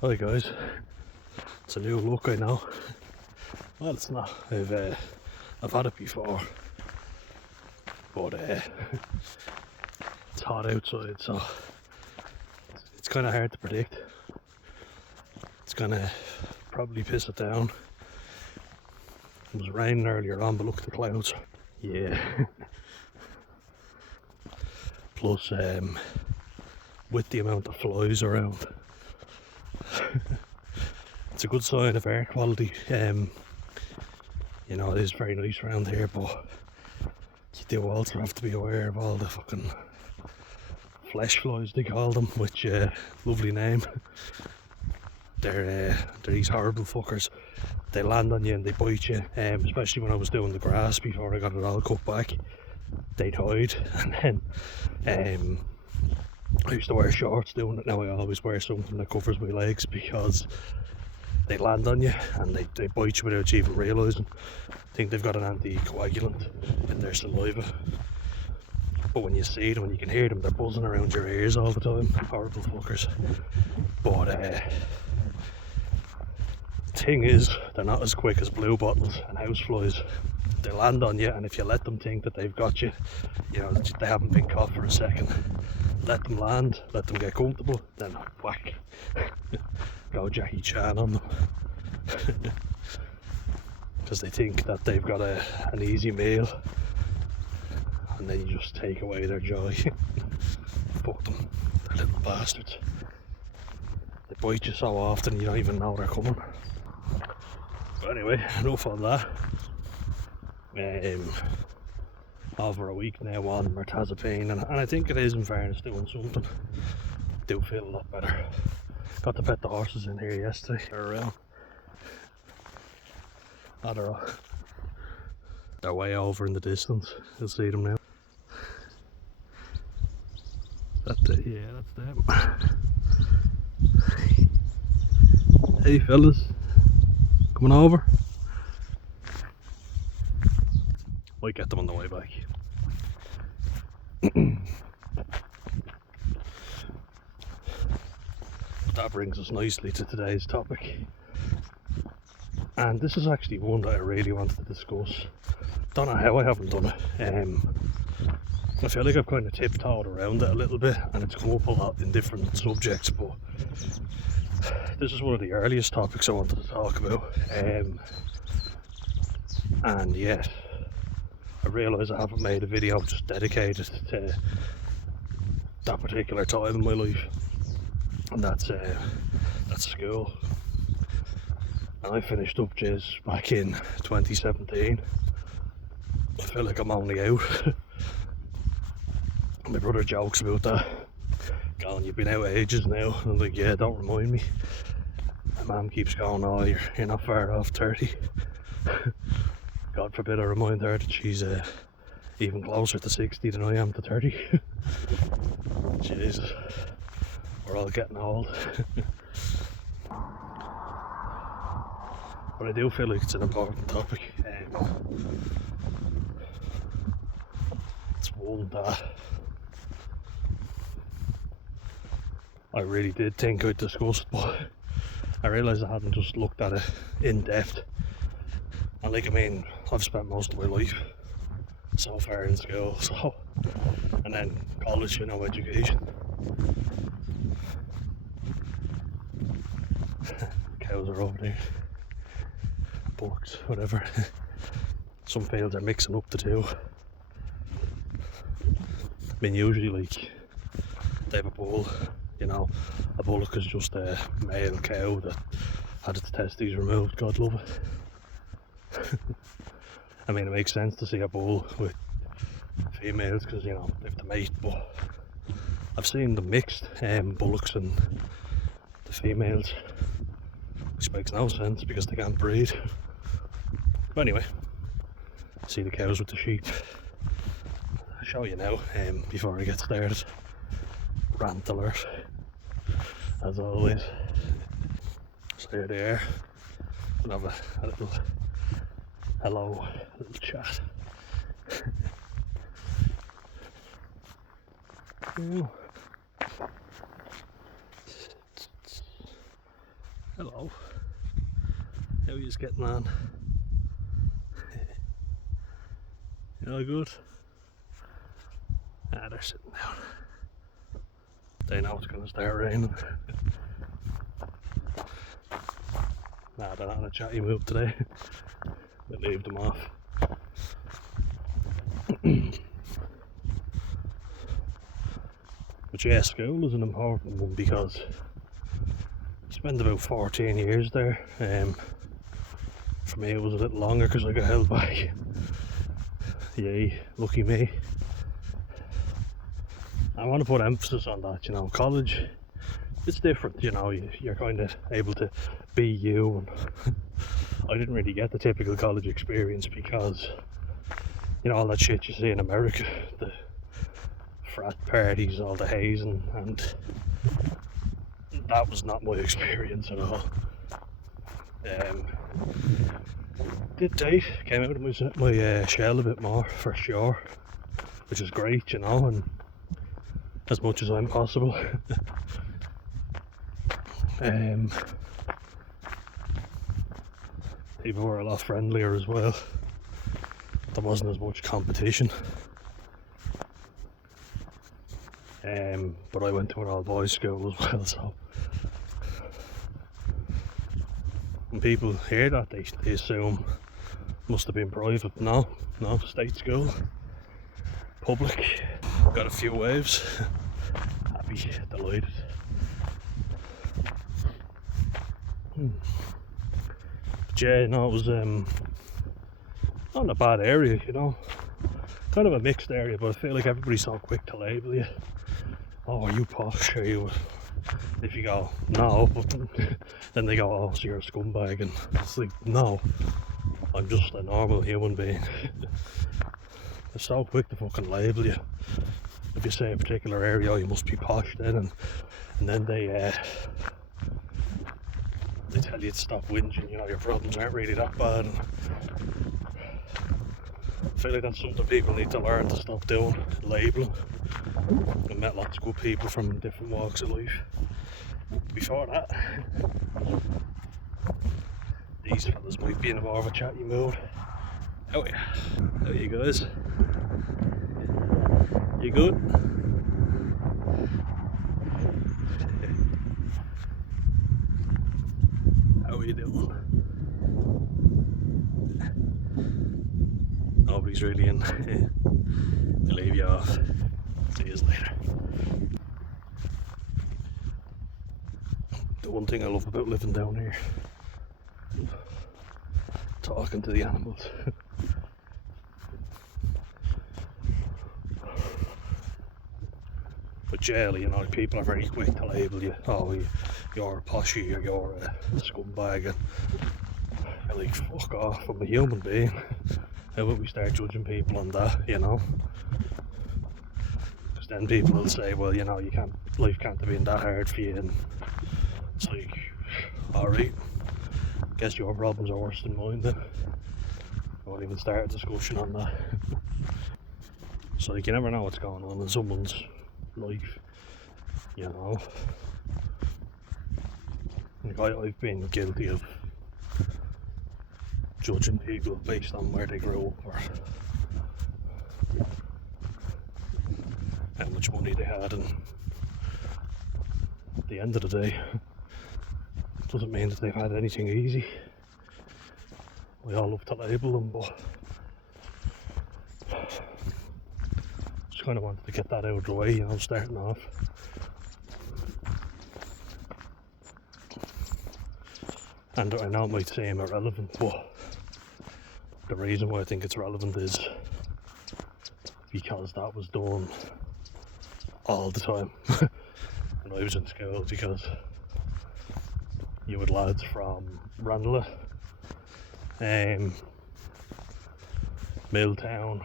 Hi guys, it's a new look I know. Well, it's not. I've had it before, but it's hot outside, so it's kind of hard to predict. It's gonna probably piss it down. It was raining earlier on, but look at the clouds. Yeah. Plus, with the amount of flies around, it's a good sign of air quality. You know, it is very nice around here, but you do also have to be aware of all the fucking flesh flies, they call them, which lovely name. They're these horrible fuckers. They land on you and they bite you, especially when I was doing the grass before I got it all cut back. They'd hide, and then I used to wear shorts doing it. Now I always wear something that covers my legs because they land on you and they bite you without you even realising. I think they've got an anticoagulant in their saliva. But when you see them and you can hear them, they're buzzing around your ears all the time. Horrible fuckers. But thing is, they're not as quick as blue bottles and houseflies. They land on you, and if you let them think that they've got you, you know, they haven't been caught for a second. Let them land, let them get comfortable, then whack. Go Jackie Chan on them. Because they think that they've got an easy meal, and then you just take away their joy. Fuck them, they're little bastards. They bite you so often you don't even know they're coming. But anyway, enough on that. Over a week now on mirtazapine, and I think it is, in fairness, doing something. Do feel a lot better. Got to pet the horses in here yesterday. They're around. Oh, they're way over in the distance. You'll see them now. That's it, yeah, that's them. Hey fellas, coming over? Might get them on the way back. That brings us nicely to today's topic. And this is actually one that I really wanted to discuss. Don't know how I haven't done it. I feel like I've kind of tiptoed around it a little bit, and it's come up a lot in different subjects, but this is one of the earliest topics I wanted to talk about. And yeah, I realise I haven't made a video just dedicated to that particular time in my life, and that's school. And I finished up jizz back in 2017. I feel like I'm only out. My brother jokes about that, going, "You've been out ages now." And I'm like, yeah, don't remind me. My mum keeps going, "Oh, you're not far off 30. God forbid I remind her that she's even closer to 60 than I am to 30. Jesus, we're all getting old. But I do feel like it's an important topic. It's one that I really did think I'd discussed, but I realised I hadn't just looked at it in depth. And like, I mean, I've spent most of my life so far in school, so, and then college, you know, education. Cows are over there. Bullocks, whatever. Some fields are mixing up the two. I mean, usually, like, they have a bull, you know. A bullock is just a male cow that had its testes removed, God love it. I mean, it makes sense to see a bull with females because, you know, they have to mate, but I've seen the mixed bullocks and the females, which makes no sense because they can't breed. But anyway, see the cows with the sheep. I'll show you now before I get started. Rant alert, as always. So here they are. We'll have a little hello, a little chat. Hello. How are you getting on? You all good? Ah, they're sitting down. They know it's going to start raining. Nah, they're not in a chatty mood today. We'll leave them off. But yeah, school is an important one because I spent about 14 years there. For me it was a little longer because I got held back. Yay, lucky me. I want to put emphasis on that, you know, college, it's different, you know, you're kind of able to be you, and I didn't really get the typical college experience because, you know, all that shit you see in America, the frat parties, all the hazing, and that was not my experience at all. Did date, came out of my shell a bit more for sure, which is great, you know, and as much as I'm possible. People were a lot friendlier as well. There wasn't as much competition. But I went to an all boys school as well, so when people hear that they assume must have been private. No, state school, public. Got a few waves. Happy, delighted. But yeah, no, it was not in a bad area, you know. Kind of a mixed area, but I feel like everybody's so quick to label you. Oh, are you posh? Are you? If you go, no, but then they go, oh, so you're a scumbag, and it's like, no, I'm just a normal human being. They're so quick to fucking label you. If you say a particular area, oh, you must be posh then, and then they tell you to stop whinging, you know, your problems aren't really that bad. And I feel like that's something people need to learn to stop doing, labelling. I met lots of good people from different walks of life. Before that, these fellas might be in more of a chatty mood. Oh yeah, how are you guys? You good? How are you doing? Nobody's really in. I'll leave you off. See you later. The one thing I love about living down here, talking to the animals. But generally, you know, people are very quick to label you. Oh, you're a poshy, or you're a scumbag, and you're like, fuck off, I'm a human being. How about we start judging people on that, you know? Because then people will say, well, you know, life can't have been that hard for you, and it's like, alright, guess your problems are worse than mine then. I won't even start a discussion on that. So like, you never know what's going on in someone's life, you know. Like I've been guilty of judging people based on where they grew up or how much money they had, and at the end of the day, it doesn't mean that they've had anything easy. We all love to label them, but just kind of wanted to get that out of the way, you know, starting off. And I know it might seem irrelevant, but the reason why I think it's relevant is because that was done all the time when I was in school, because you had lads from Ranelagh, Milltown,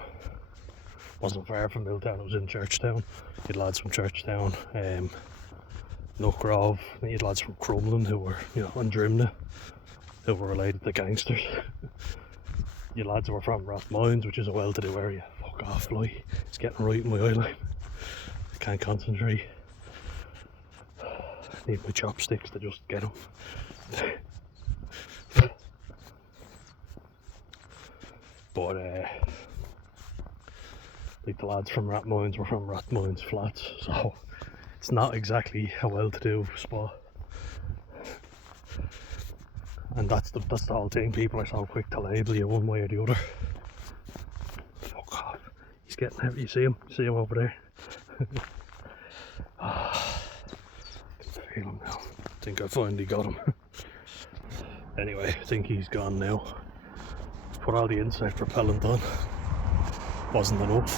wasn't far from Milltown, it was in Churchtown. You had lads from Churchtown, Nuckgrove, you had lads from Crumlin who were, you know, and Drimnagh, who were related to gangsters. You lads who were from Rathmines, which is a well-to-do area. Fuck off, fly. It's getting right in my eyeline. I can't concentrate. Need my chopsticks to just get them. But like the lads from Rathmines were from Rathmines Flats, so it's not exactly a well-to-do spot. And that's the whole thing. People are so quick to label you one way or the other. Fuck off. He's getting out. You see him? See him over there? I can feel him now. I think I finally got him. Anyway, I think he's gone now. Put all the insect repellent on. Wasn't enough.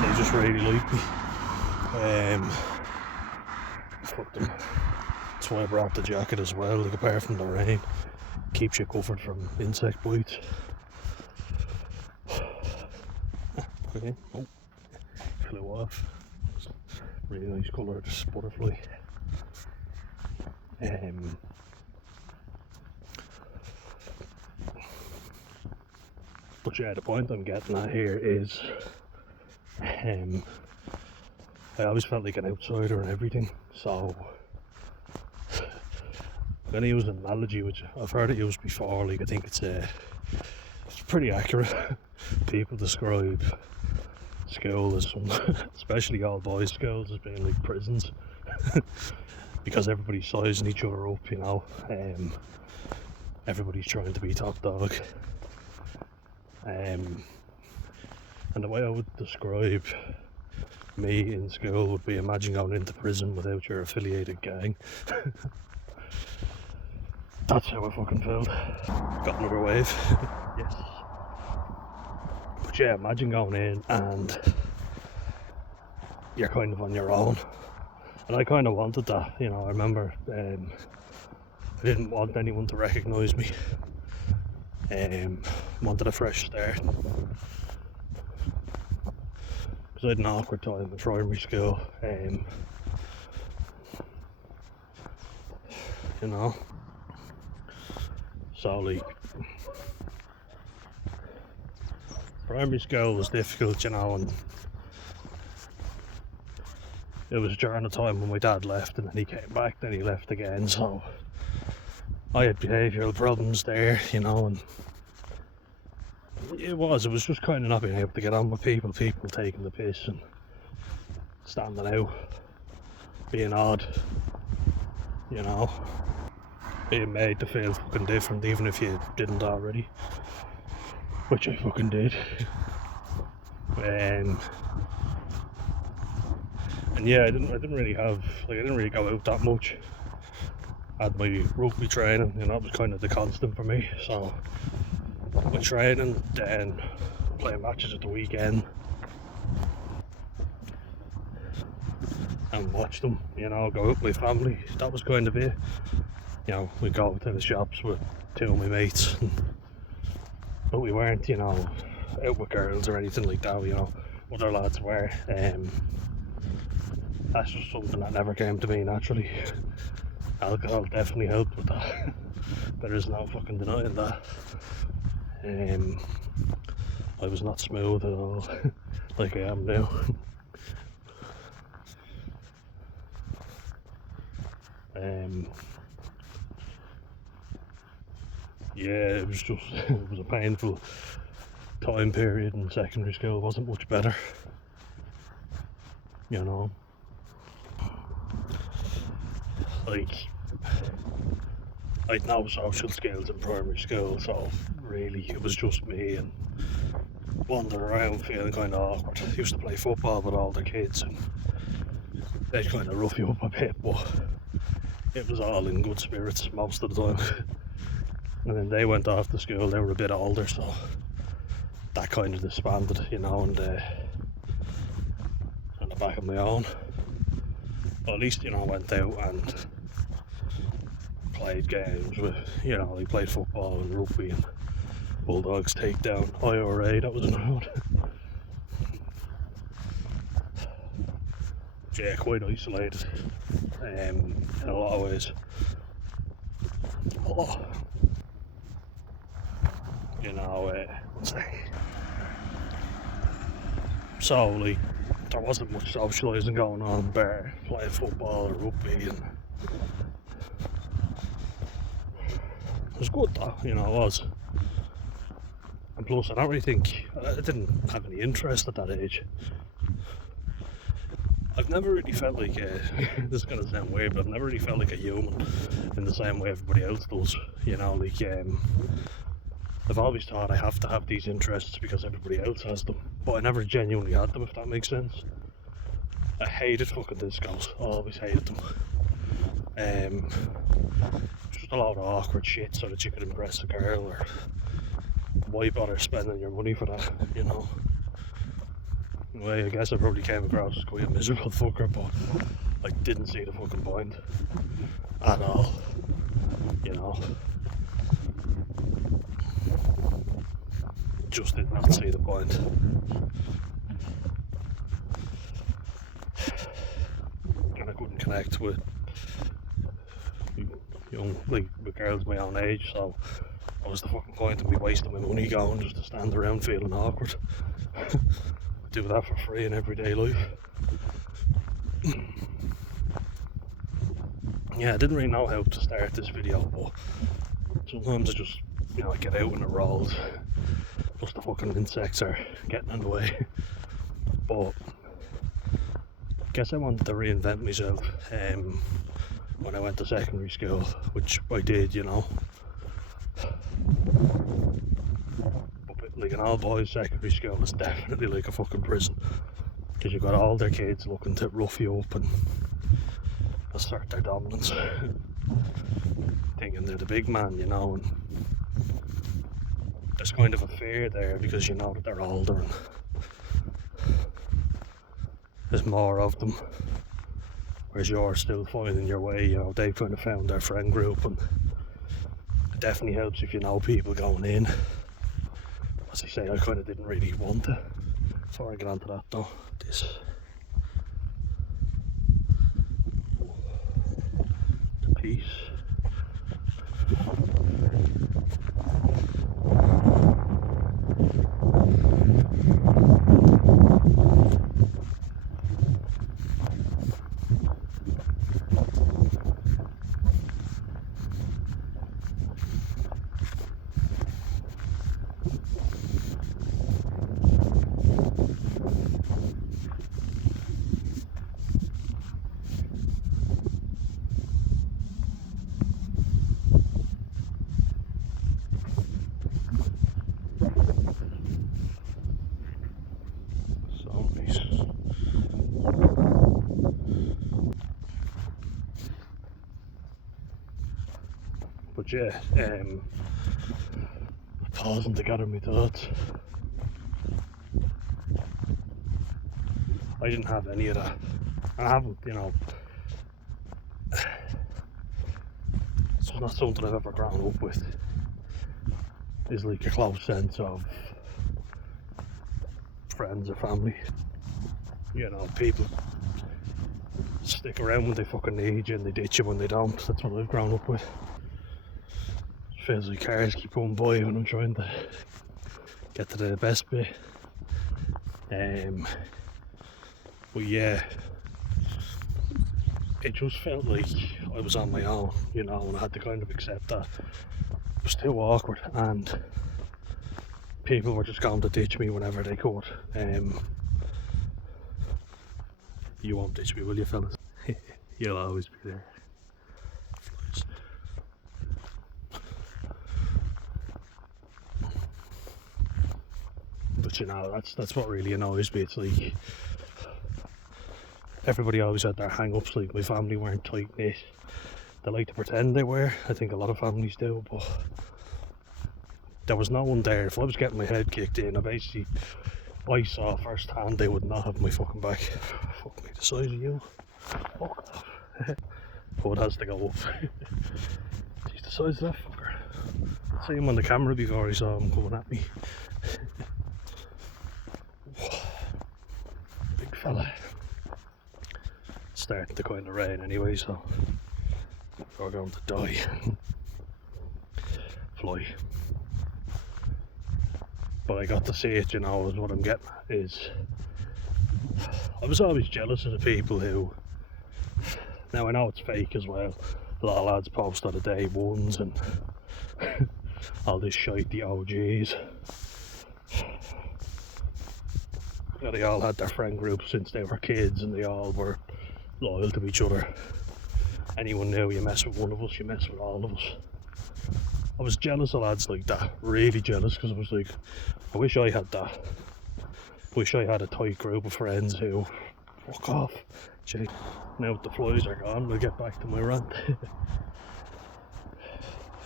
They just really like me. Fuck them. That's why I brought the jacket as well, like apart from the rain. Keeps you covered from insect bites. Okay. Oh, flew off. Really nice colour, this butterfly. But yeah, the point I'm getting at here is I always felt like an outsider and everything, so I'm going to use an analogy which I've heard it used before. Like, I think it's pretty accurate. People describe school as some, especially all boys schools, as being like prisons. Because everybody's sizing each other up, you know. Everybody's trying to be top dog. And the way I would describe me in school would be, imagine going into prison without your affiliated gang. That's how I fucking felt. Got another wave. Yes. But yeah, imagine going in and you're kind of on your own. And I kind of wanted that, you know. I remember I didn't want anyone to recognise me. Wanted a fresh start. Because I had an awkward time in primary school. You know. So like, primary school was difficult, you know, and it was during the time when my dad left, and then he came back, then he left again, so I had behavioural problems there, you know, and it was just kind of not being able to get on with people taking the piss and standing out, being odd, you know, being made to feel fucking different even if you didn't already, which I fucking did. And yeah, I didn't really have, like, I didn't really go out that much. I had my rugby training, and that was kind of the constant for me. So my training, then playing matches at the weekend and watch them, you know, go out with my family. That was kind of it. You know, we'd go to the shops with two of my mates, but we weren't, you know, out with girls or anything like that, you know. Other lads were. That's just something that never came to me naturally. Alcohol definitely helped with that. There is no fucking denying that. I was not smooth at all, like I am now. Yeah, it was a painful time period in secondary school. It wasn't much better, you know. Like, I'd no social skills in primary school, so really it was just me, and wandering around feeling kind of awkward. I used to play football with all the kids, and they'd kind of rough you up a bit, but it was all in good spirits most of the time. And then they went off to school, they were a bit older, so that kind of disbanded, you know, and on the back of my own. But at least, you know, I went out and played games with, you know, I played football and rugby and Bulldogs takedown, IRA, that was another. Yeah, quite isolated in a lot of ways. Oh. You know, what's that? So, like, there wasn't much socialising going on, bar playing football or rugby, and it was good though, you know, it was. And plus, I don't really think, I didn't have any interest at that age. I've never really felt like this is gonna sound weird, but I've never really felt like a human in the same way everybody else does. You know, like I've always thought I have to have these interests because everybody else has them, but I never genuinely had them, if that makes sense. I hated fucking discos, I always hated them. Just a lot of awkward shit so that you could impress a girl, or why bother spending your money for that, you know? Well, I guess I probably came across as quite a miserable fucker, but I didn't see the fucking point at all, you know. Just did not see the point. And I couldn't connect with young, like, with girls my own age, so what was the fucking point of me wasting my money going just to stand around feeling awkward? Do that for free in everyday life. Yeah, I didn't really know how to start this video, but sometimes I just, you know, I get out and it rolls. Plus the fucking insects are getting in the way. But I guess I wanted to reinvent myself when I went to secondary school, which I did, you know. Like an all boys secondary school is definitely like a fucking prison, because you've got all their kids looking to rough you up and assert their dominance, thinking they're the big man, you know, and there's kind of a fear there because you know that they're older and there's more of them, whereas you're still finding your way, you know. They've kind of found their friend group, and it definitely helps if you know people going in. As I say, I kind of didn't really want to. Before I get onto that though, this the piece. But yeah, pausing to gather my thoughts. I didn't have any of that. I haven't, you know. It's not something I've ever grown up with. It's like a close sense of friends or family. You know, people stick around when they fucking need you and they ditch you when they don't. That's what I've grown up with. Feels like cars keep going by when I'm trying to get to the best bit. But yeah, it just felt like I was on my own, you know, and I had to kind of accept that it was too awkward and people were just going to ditch me whenever they could. You won't ditch me, will you, fellas? You'll always be there. Flies. But you know, that's what really annoys me. It's like everybody always had their hang-ups. Like my family weren't tight-knit. They like to pretend they were. I think a lot of families do, but there was no one there. If I was getting my head kicked in, I saw firsthand they would not have my fucking back. Fuck me, the size of you. Fuck off. Oh, it has to go up. Jeez, the size of that fucker. I saw him on the camera before I saw him coming at me. Big fella. It's starting to kind of rain anyway, so we're going to die. Fly. But I got to see it, you know, is what I'm getting at, is I was always jealous of the people who, now I know it's fake as well, a lot of lads post on the day ones and all this shite, the OGs. They all had their friend groups since they were kids and they all were loyal to each other. Anyone knew you mess with one of us, you mess with all of us. I was jealous of lads like that, really jealous, because I was like, I wish I had that. Wish I had a tight group of friends who, fuck off. Gee, now the flies are gone, we'll get back to my rant.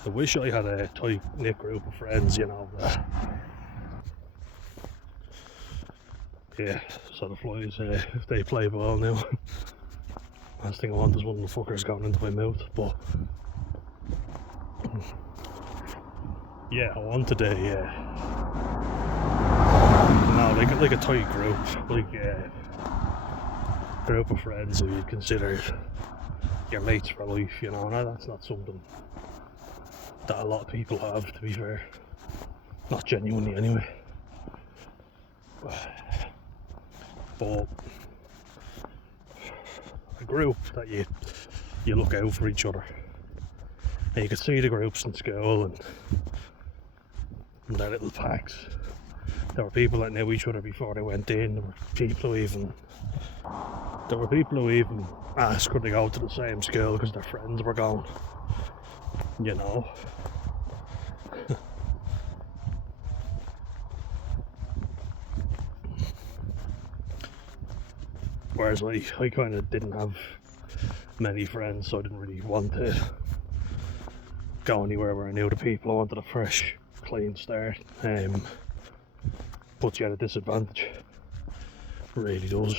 I wish I had a tight knit group of friends, you know. Yeah, so the flies, if they play ball now, last thing I want is one of the fuckers going into my mouth, but yeah, I wanted a like a tight group, like a group of friends who you'd consider your mates for life, you know. Now that's not something that a lot of people have, to be fair, not genuinely anyway. But a group that you look out for each other, and you could see the groups in school and their little packs. There were people that knew each other before they went in. There were people who even asked could they go to the same school because their friends were going, you know. Whereas I kind of didn't have many friends, so I didn't really want to go anywhere where I knew the people. I wanted a fresh, clean start. Puts you at a disadvantage. It really does.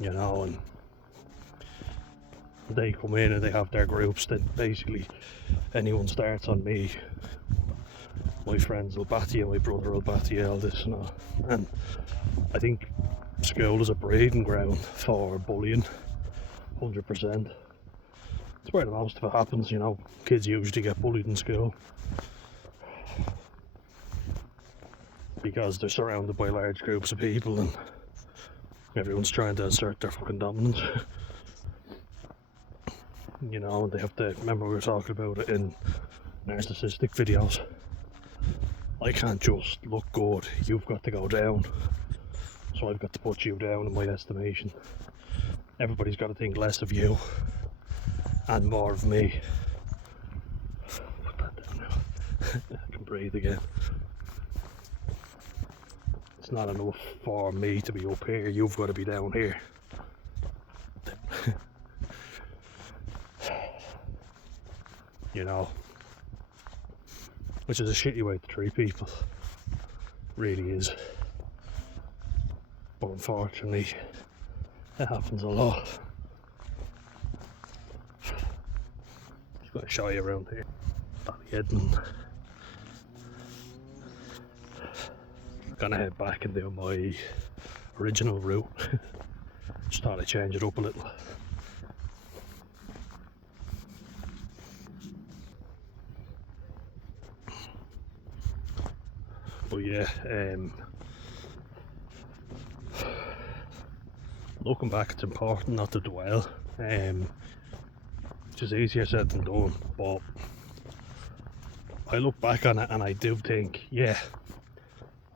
You know, and they come in and they have their groups, then basically anyone starts on me, my friends will batter you, my brother will batter you, all this and all. And I think school is a breeding ground for bullying, 100%. It's where the most of it happens, you know. Kids usually get bullied in school because they're surrounded by large groups of people and everyone's trying to assert their fucking dominance. You know, they have to, remember we were talking about it in narcissistic videos. I can't just look good, you've got to go down. So I've got to put you down in my estimation. Everybody's got to think less of you and more of me. Put that down now. I can breathe again. It's not enough for me to be up here, you've got to be down here. You know, which is a shitty way to treat people, really is. But unfortunately, it happens a lot. Just got to show you around here. Ballyheading. Gonna head back and do my original route. Just thought I'd change it up a little. But yeah, looking back, it's important not to dwell, which is easier said than done, but I look back on it and I do think, yeah,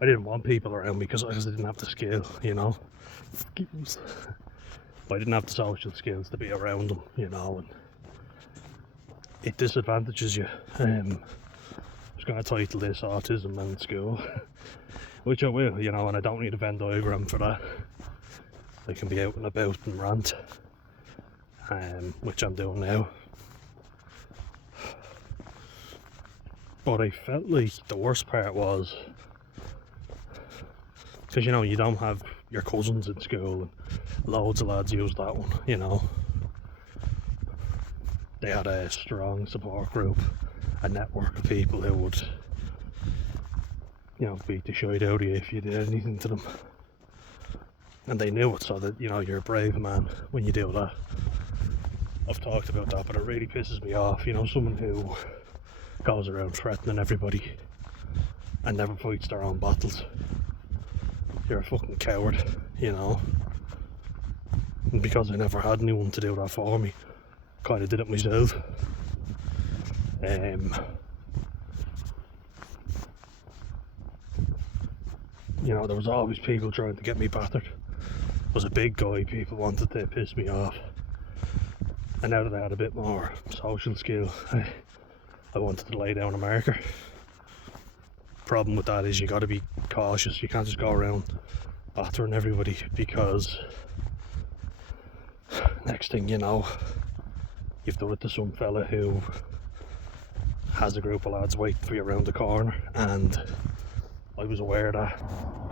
I didn't want people around me because I didn't have the skill, you know. I didn't have the social skills to be around them, you know, and it disadvantages you. I'm going to title this Autism in School, which I will, you know, and I don't need a Venn diagram for that. I can be out and about and rant, which I'm doing now. But I felt like the worst part was, because you know, you don't have your cousins in school, and loads of lads use that one, you know. They had a strong support group, a network of people who would, you know, beat the shit out of you if you did anything to them. And they knew it, so that, you know, you're a brave man when you do that. I've talked about that, but it really pisses me off, you know, someone who goes around threatening everybody and never fights their own battles, you're a fucking coward, you know. And because I never had anyone to do that for me, kind of did it myself. You know, there was always people trying to get me battered. I was a big guy, people wanted to piss me off. And now that I had a bit more social skill, I wanted to lay down a marker. Problem with that is you got to be cautious. You can't just go around battering everybody, because next thing you know, you've done it to some fella who has a group of lads waiting for you around the corner. And I was aware of that.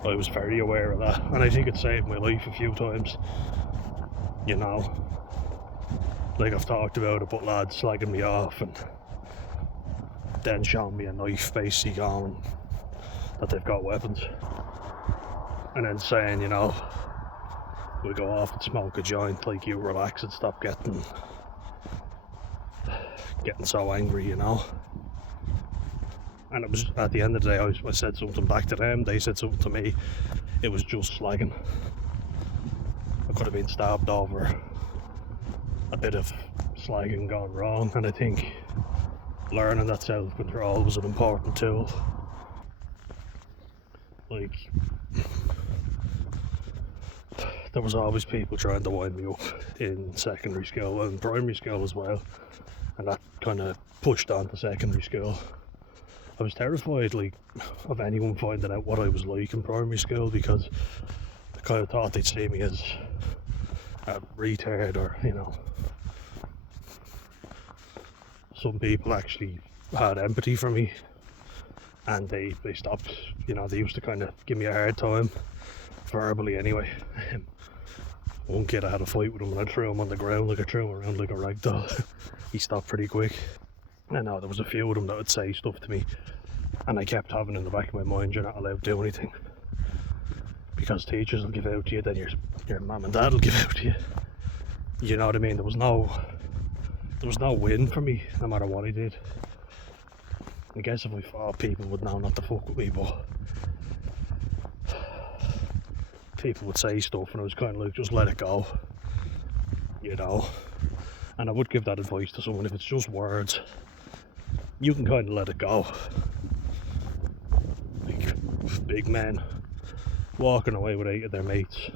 I was very aware of that, and I think it saved my life a few times, you know. Like I've talked about it, but lads slagging me off and then showing me a knife, basically going that they've got weapons, and then saying, you know, we'll go off and smoke a joint, like, you relax and stop getting so angry, you know. And it was, at the end of the day, I said something back to them, they said something to me. It was just slagging. I could have been stabbed over a bit of slagging gone wrong, and I think learning that self-control was an important tool. Like, there was always people trying to wind me up in secondary school and primary school as well, and that kind of pushed on to secondary school. I was terrified, like, of anyone finding out what I was like in primary school, because I kind of thought they'd see me as a retard, or, you know. Some people actually had empathy for me, and they stopped, you know, they used to kind of give me a hard time, verbally anyway. One kid, I had a fight with him and I threw him on the ground, like I threw him around like a rag doll. He stopped pretty quick. I know there was a few of them that would say stuff to me, and I kept having in the back of my mind, you're not allowed to do anything, because teachers will give out to you, then your mum and dad will give out to you. You know what I mean? There was no win for me, no matter what I did. I guess if I fought, people would know not to fuck with me, but people would say stuff and I was kind of like, just let it go, you know. And I would give that advice to someone: if it's just words, you can kind of let it go. Like big men walking away with 8 of their mates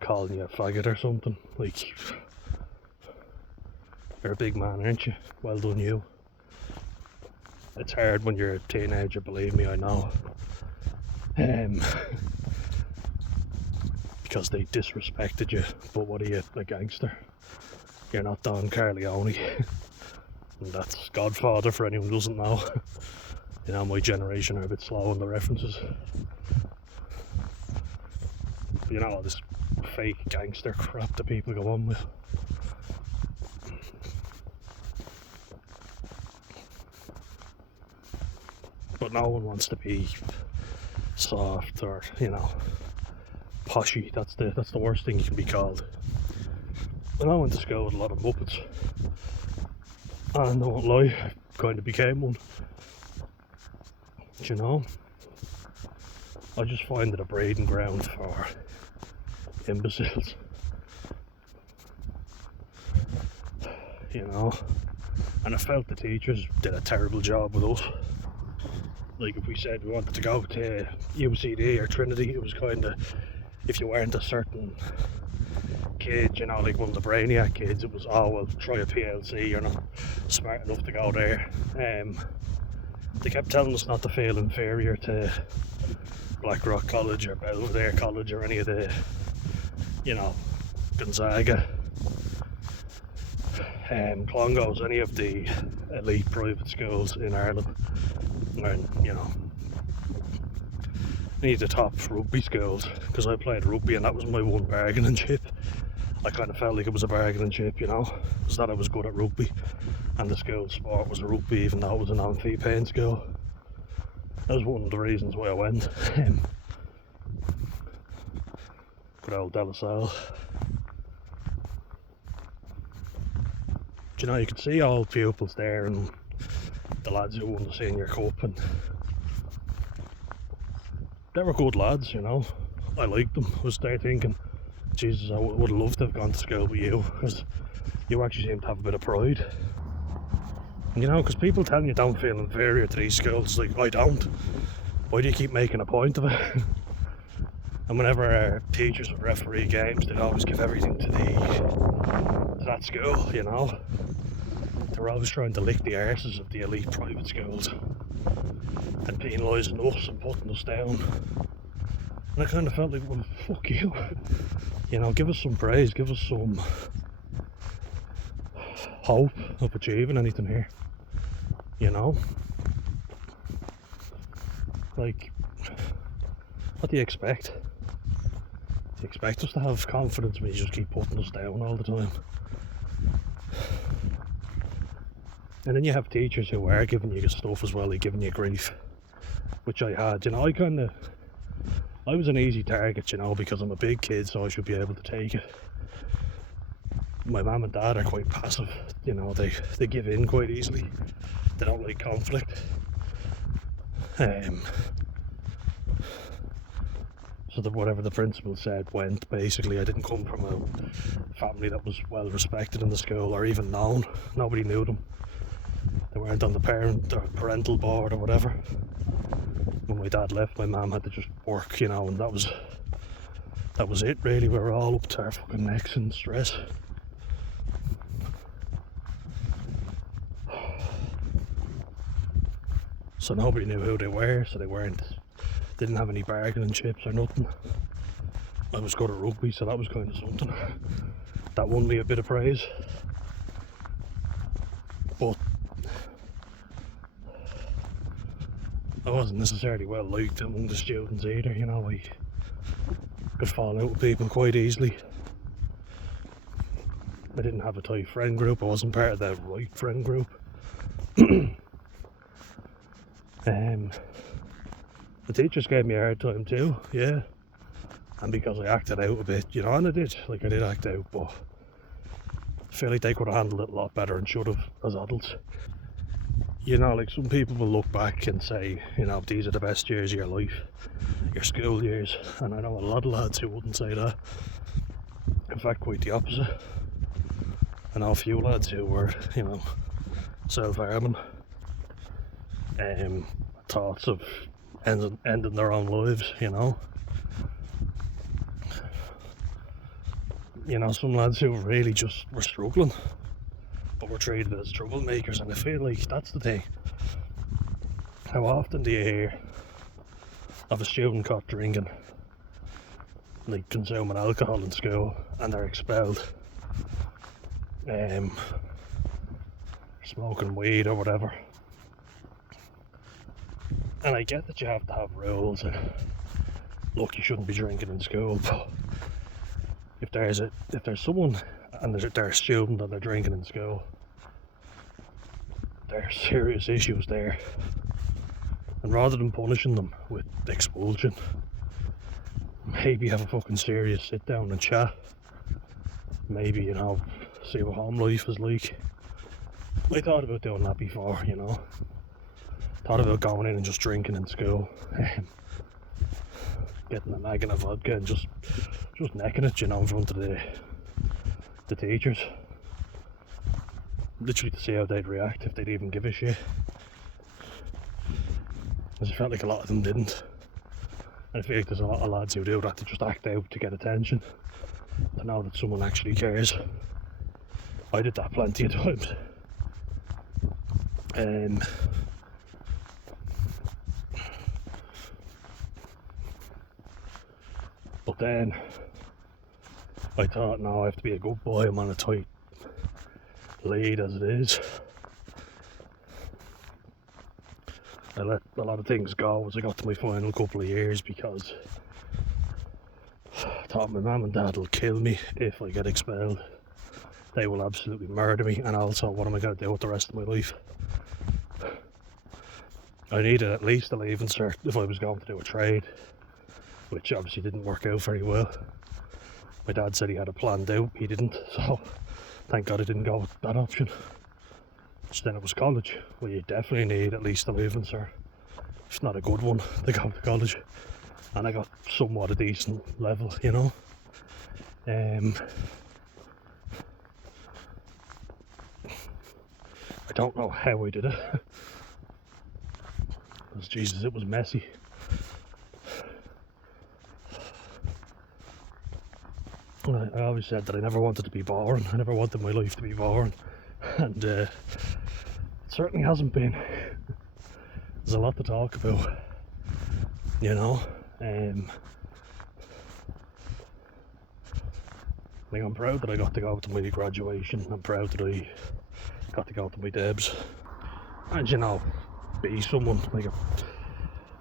calling you a faggot or something, like, you're a big man, aren't you? Well done you. It's hard when you're a teenager, believe me, I know. Because they disrespected you, but what are you, a gangster? You're not Don Corleone. And that's Godfather for anyone who doesn't know. You know, my generation are a bit slow on the references. But you know, all this fake gangster crap that people go on with. But no one wants to be soft or, you know, poshy. That's the worst thing you can be called. And I went to school with a lot of muppets, and I won't lie, I kind of became one. Do you know? I just find it a breeding ground for imbeciles. You know? And I felt the teachers did a terrible job with us. Like, if we said we wanted to go to UCD or Trinity, it was kind of, if you weren't a certain kid, you know, like one of the brainiac kids, it was, oh well, try a PLC, you're not smart enough to go there. They kept telling us not to feel inferior to Blackrock College or Belvedere College or any of the, you know, Gonzaga, Clongowes, any of the elite private schools in Ireland. And, you know, any of the top rugby schools, because I played rugby and that was my one bargaining chip. I kind of felt like it was a bargaining chip, you know, was that I was good at rugby, and the school sport was rugby, even though it was an on-fee paying school. That was one of the reasons why I went. Good old De La Salle. Do you know, you could see all pupils there, and the lads who won the senior cup, and they were good lads, you know. I liked them. I was there thinking, Jesus, I would have loved to have gone to school with you, because you actually seem to have a bit of pride. And, you know, because people tell you don't feel inferior to these schools, like, I don't. Why do you keep making a point of it? And whenever our teachers would referee games, they'd always give everything to that school, you know. They were always trying to lick the arses of the elite private schools and penalising us and putting us down. And I kind of felt like, well, fuck you. You know, give us some praise, give us some hope of achieving anything here. You know? Like, what do you expect? Do you expect us to have confidence when you just keep putting us down all the time? And then you have teachers who are giving you stuff as well, like giving you grief, which I had. You know, I was an easy target, you know, because I'm a big kid, so I should be able to take it. My mum and dad are quite passive, you know, they give in quite easily. They don't like conflict. So that whatever the principal said went. Basically, I didn't come from a family that was well respected in the school or even known. Nobody knew them. They weren't on the parental board or whatever. When my dad left, my mum had to just work, you know, and that was it really. We were all up to our fucking necks in stress. So nobody knew who they were, so didn't have any bargaining chips or nothing. I was good at rugby, so that was kind of something. That won me a bit of praise. But I wasn't necessarily well liked among the students either, you know. I could fall out with people quite easily. I didn't have a tight friend group, I wasn't part of the right friend group. The teachers gave me a hard time too, yeah. And because I acted out a bit, you know, and I did act out, but I feel like they could have handled it a lot better and should have as adults. You know, like some people will look back and say, you know, these are the best years of your life, your school years, and I know a lot of lads who wouldn't say that. In fact, quite the opposite. I know a few lads who were, you know, self-harming, thoughts of ending their own lives, you know. You know, some lads who really just were struggling, but were treated as troublemakers, and I feel like that's the thing. How often do you hear of a student caught drinking, like consuming alcohol in school, and they're expelled, smoking weed or whatever? And I get that you have to have rules and look, you shouldn't be drinking in school, but if there's someone and they're a student and they're drinking in school, there are serious issues there. And rather than punishing them with expulsion, maybe have a fucking serious sit down and chat. Maybe, you know, see what home life is like. I thought about doing that before, you know. Thought about going in and just drinking in school, getting a nagging of vodka and just necking it, you know, in front of the teachers. Literally to see how they'd react, if they'd even give a shit. Because I felt like a lot of them didn't. And I feel like there's a lot of lads who do that to just act out to get attention, to know that someone actually cares. I did that plenty of times. But then I thought, no, I have to be a good boy. I'm on a tight lead as it is. I let a lot of things go as I got to my final couple of years, because I thought my mum and dad will kill me if I get expelled. They will absolutely murder me, and also what am I going to do with the rest of my life? I needed at least a leaving cert if I was going to do a trade, which obviously didn't work out very well. My dad said he had it planned out, he didn't, so thank God I didn't go with that option. So then it was college. Well, you definitely need at least a leaving cert, if not a good one, to go to college. and I got somewhat a decent level, you know. I don't know how I did it, because Jesus, it was messy. I always said that I never wanted to be boring. I never wanted my life to be boring, and it certainly hasn't been. There's a lot to talk about, you know. Like, I'm proud that I got to go to my graduation. I'm proud that I got to go to my debs, and you know, be someone. Like, I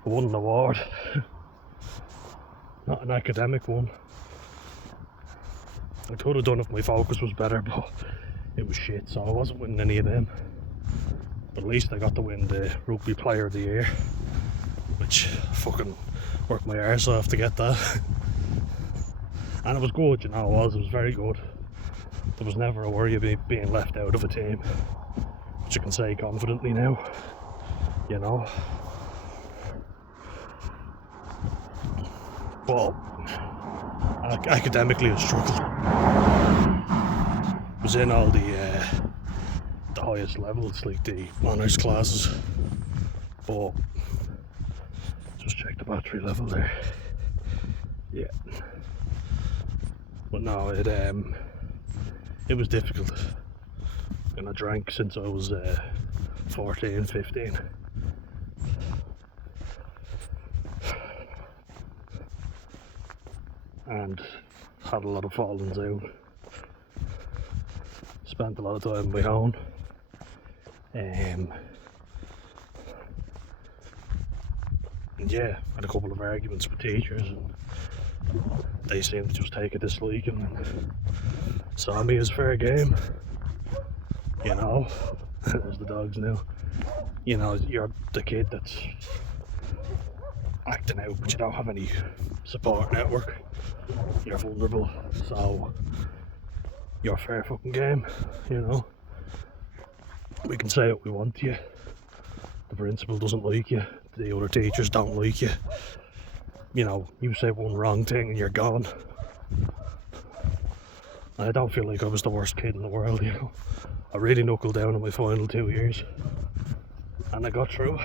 won an award, not an academic one. I could have done if my focus was better, but it was shit, so I wasn't winning any of them. But at least I got to win the Rugby Player of the Year, which I fucking worked my arse off to get that. And it was good, you know, it was very good. There was never a worry of me being left out of a team, which I can say confidently now, you know. But academically I struggled. I was in all the highest levels, like the honours classes, but just check the battery level there. Yeah. But no, it was difficult, and I drank since I was 14, 15. And had a lot of fallings out. Spent a lot of time on my own. Yeah, had a couple of arguments with teachers, and they seemed to just take a dislike and saw me as fair game. You know, as the dogs knew. You know, you're the kid that's acting out, but you don't have any support network. You're vulnerable, so you're fair fucking game, you know. We can say what we want to you. The principal doesn't like you, the other teachers don't like you. You know, you say one wrong thing and you're gone. And I don't feel like I was the worst kid in the world, you know. I really knuckled down in my final 2 years, and I got through.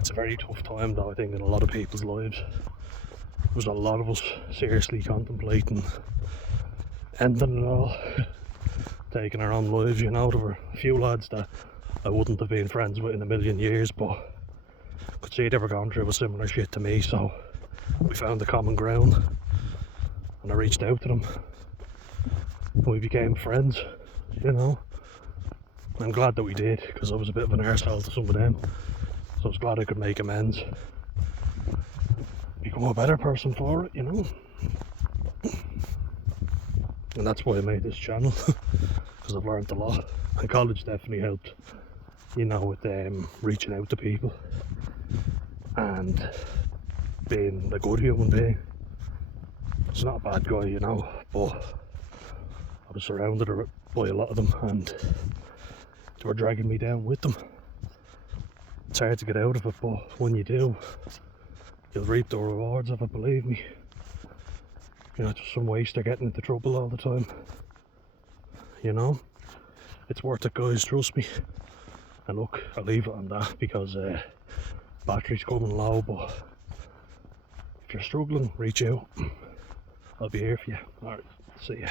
It's a very tough time though, I think, in a lot of people's lives. There was a lot of us seriously contemplating ending it all, taking our own lives, you know. There were a few lads that I wouldn't have been friends with in a million years, but I could see they were going through a similar shit to me, so we found a common ground, and I reached out to them, and we became friends, you know. I'm glad that we did, because I was a bit of an arsehole to some of them, so I was glad I could make amends, become a better person for it, you know. And that's why I made this channel, because I've learned a lot, and college definitely helped, you know, with reaching out to people and being a good human being. It's not a bad guy, you know, but I was surrounded by a lot of them, and they were dragging me down with them. It's hard to get out of it, but when you do, you'll reap the rewards of it, believe me. You know, just some waster getting into trouble all the time, you know. It's worth it, guys, trust me. And look, I'll leave it on that, because battery's coming low, but if you're struggling, reach out. I'll be here for you. Alright, see ya.